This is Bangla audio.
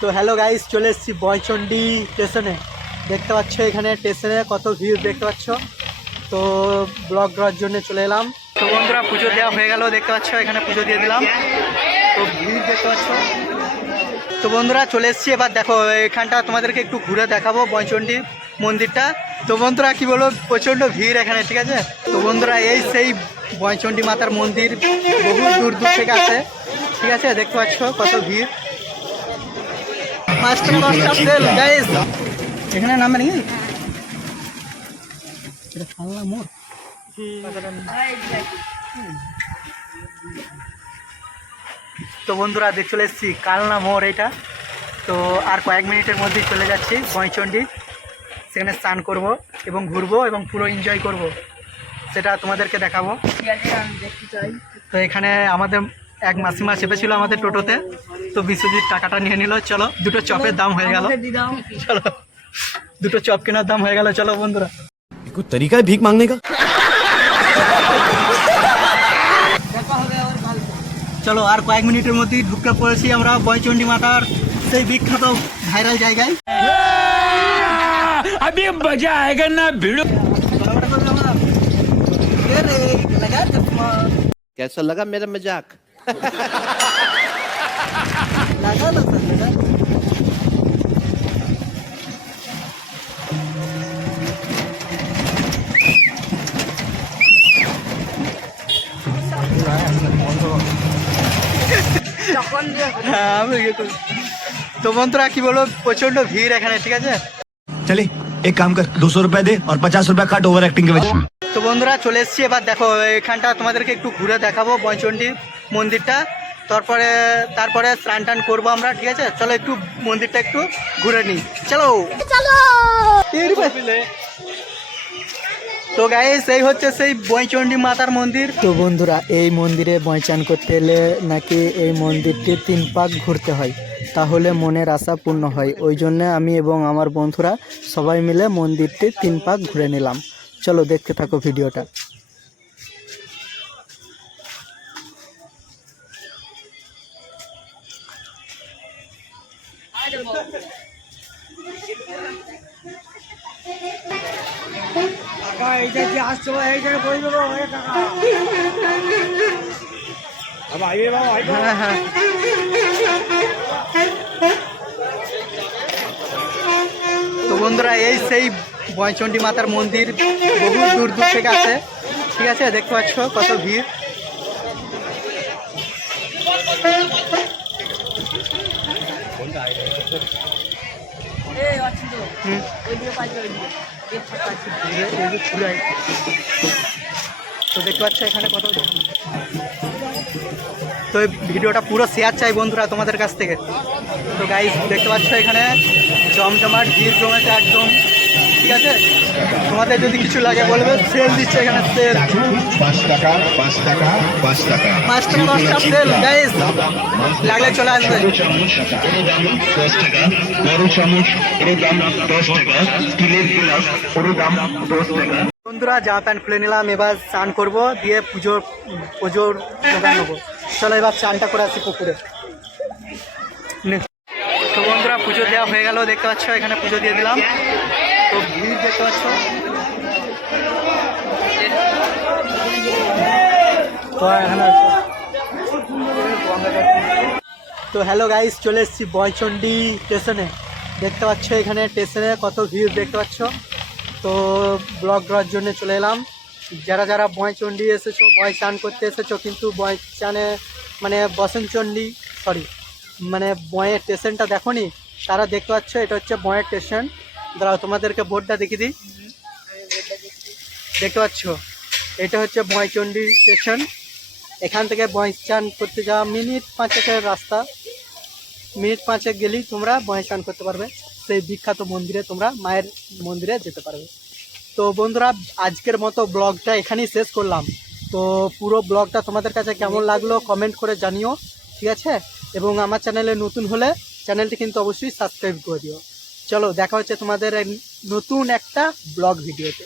তো হ্যালো গাইস, চলে এসেছি বয়চন্ডী স্টেশনে। দেখতে পাচ্ছ এখানে স্টেশনে কত ভিড় দেখতে পাচ্ছ। তো ব্লগ করার জন্য চলে এলাম। তো বন্ধুরা পুজো দেওয়া হয়ে গেল, দেখতে পাচ্ছ এখানে পুজো দিয়ে দিলাম। তো ভিড় দেখতে পাচ্ছ। তো বন্ধুরা চলে এসেছি, এবার দেখো এখানটা তোমাদেরকে একটু ঘুরে দেখাবো বয়চন্ডী মন্দিরটা। তো বন্ধুরা কি বলো, প্রচণ্ড ভিড় এখানে, ঠিক আছে। তো বন্ধুরা এই সেই বয়চন্ডী মাতার মন্দির, বহু দূর দূর থেকে আসে, ঠিক আছে। দেখতে পাচ্ছ কত ভিড়। এখানে নামবে নাকি মোড়। তো বন্ধুরা দেখ চলে এসেছি কালনা মোড় এটা। তো আর কয়েক মিনিটের মধ্যেই চলে যাচ্ছি বয়চন্ডী। সেখানে স্নান করব এবং ঘুরবো এবং পুরো এনজয় করব, সেটা তোমাদেরকে দেখাবো। তো এখানে আমাদের এক মাসিমা চেপেছিল আমাদের টোটোতে। তো বিশ্বজিৎ টাকাটা নিয়ে নিল। চলো, দুটো চপের দাম হয়ে গেল। চলো, দুটো চপ কেনার দাম হয়ে গেল। চলো বন্ধুরা, कुछ तरीका है भीख मांगने का। চলো আর কয়েক মিনিটের মধ্যেই ঢুকে পড়েছি আমরা বয়চন্ডী মাতার সেই বিখ্যাত ভাইরাল জায়গায়। अभी मजा आएगा ना भिड़ो। कैसा लगा मेरा मजाक? लगा ना सर, लगा। তো বন্ধুরা কি বলো, প্রচন্ড ভিড় এখানে, ঠিক আছে। चले एक काम कर 200 रुपए दे और 50 रुपए काट ओवर एक्टिंग के वजह। তো বন্ধুরা চলে এসেছি, এবার দেখো এখানটা তোমাদেরকে একটু ঘুরে দেখাবো বয়চন্ডী মন্দিরটা। তারপরে স্নান টান করবো আমরা, ঠিক আছে। চলো একটু মন্দিরটা একটু ঘুরে নিই, চলো চলো। তো গাইস এই হচ্ছে সেই বয়চন্ডী মাতার মন্দির। তো বন্ধুরা এই মন্দিরে বয়চান করতে এলে নাকি এই মন্দিরটি 3 পাক ঘুরতে হয়, তাহলে মনের আশা পূর্ণ হয়। ওই জন্য আমি এবং আমার বন্ধুরা সবাই মিলে মন্দিরটি 3 পাক ঘুরে নিলাম। চলো দেখতে থাকো ভিডিওটা। হ্যাঁ, তো বন্ধুরা এই সেই বয়চন্ডী মাতার মন্দির, বহু দূর দূর থেকে আসে, ঠিক আছে। দেখতে পাচ্ছ কত ভিড়। তো দেখতে পাচ্ছ এখানে কত। তো এই ভিডিওটা পুরো শেয়ার চাই বন্ধুরা তোমাদের কাছ থেকে। তো গাইস দেখতে পাচ্ছ এখানে জমজমাট ভিড় জমেছে একদম, ঠিক আছে। তোমাদের যদি কিছু লাগে বলবে, সেল দিচ্ছে এখানে, সেল 5 টাকা 5 টাকা 5 টাকা 5 টাকা 10 টাকা সেল গাইস, লাগলে চলে আসবে। চামচ এর দাম 10 টাকা, বড় চামচ এর দাম 10 টাকা, স্টিলের গ্লাস ওর দাম 10 টাকা। বন্ধুরা জামা প্যান্ট খুলে নিলাম, এবার স্নান করবো, দিয়ে পুজোর জোগাড় নেবো। চলো এবার স্নানটা করে আসি পুকুরে। তো বন্ধুরা পুজো দেওয়া হয়ে গেল, দেখতে পাচ্ছ এখানে পুজো দিয়ে দিলাম। তো ভিড় দেখতে পাচ্ছ। তো হ্যালো গাইস, চলে এসেছি বয়চন্ডী স্টেশনে। দেখতে পাচ্ছ এখানে স্টেশনে কত ভিড় দেখতে পাচ্ছ। তো ব্লগ করার জন্য চলে এলাম। যারা যারা বয়চন্ডী এসেছো, বয় চান করতে এসেছো, কিন্তু বয় চানে মানে বসন্তচন্ডী মানে বয়ের স্টেশনটা দেখো নি, তারা দেখতে পাচ্ছ এটা হচ্ছে বয়ের স্টেশন। দাঁড়াও তোমাদেরকে বোর্ডটা দেখিয়ে দিই। দেখতে পাচ্ছ এটা হচ্ছে বয়চন্ডী স্টেশন। এখান থেকে বয় চান করতে যাওয়া মিনিট 5-এর রাস্তা। মিনিট 5 গেলেই তোমরা বয় চান করতে পারবে, সেই বিখ্যাত মন্দিরে তোমরা মায়ের মন্দিরে যেতে পারবে। তো বন্ধুরা আজকের মতো ব্লগটা এখানেই শেষ করলাম। তো পুরো ব্লগটা তোমাদের কাছে কেমন লাগলো কমেন্ট করে জানিও, ঠিক আছে। এবং আমার চ্যানেলে নতুন হলে চ্যানেলটি কিন্তু অবশ্যই সাবস্ক্রাইব করে দিও। চলো দেখা হচ্ছে তোমাদের নতুন একটা ব্লগ ভিডিওতে।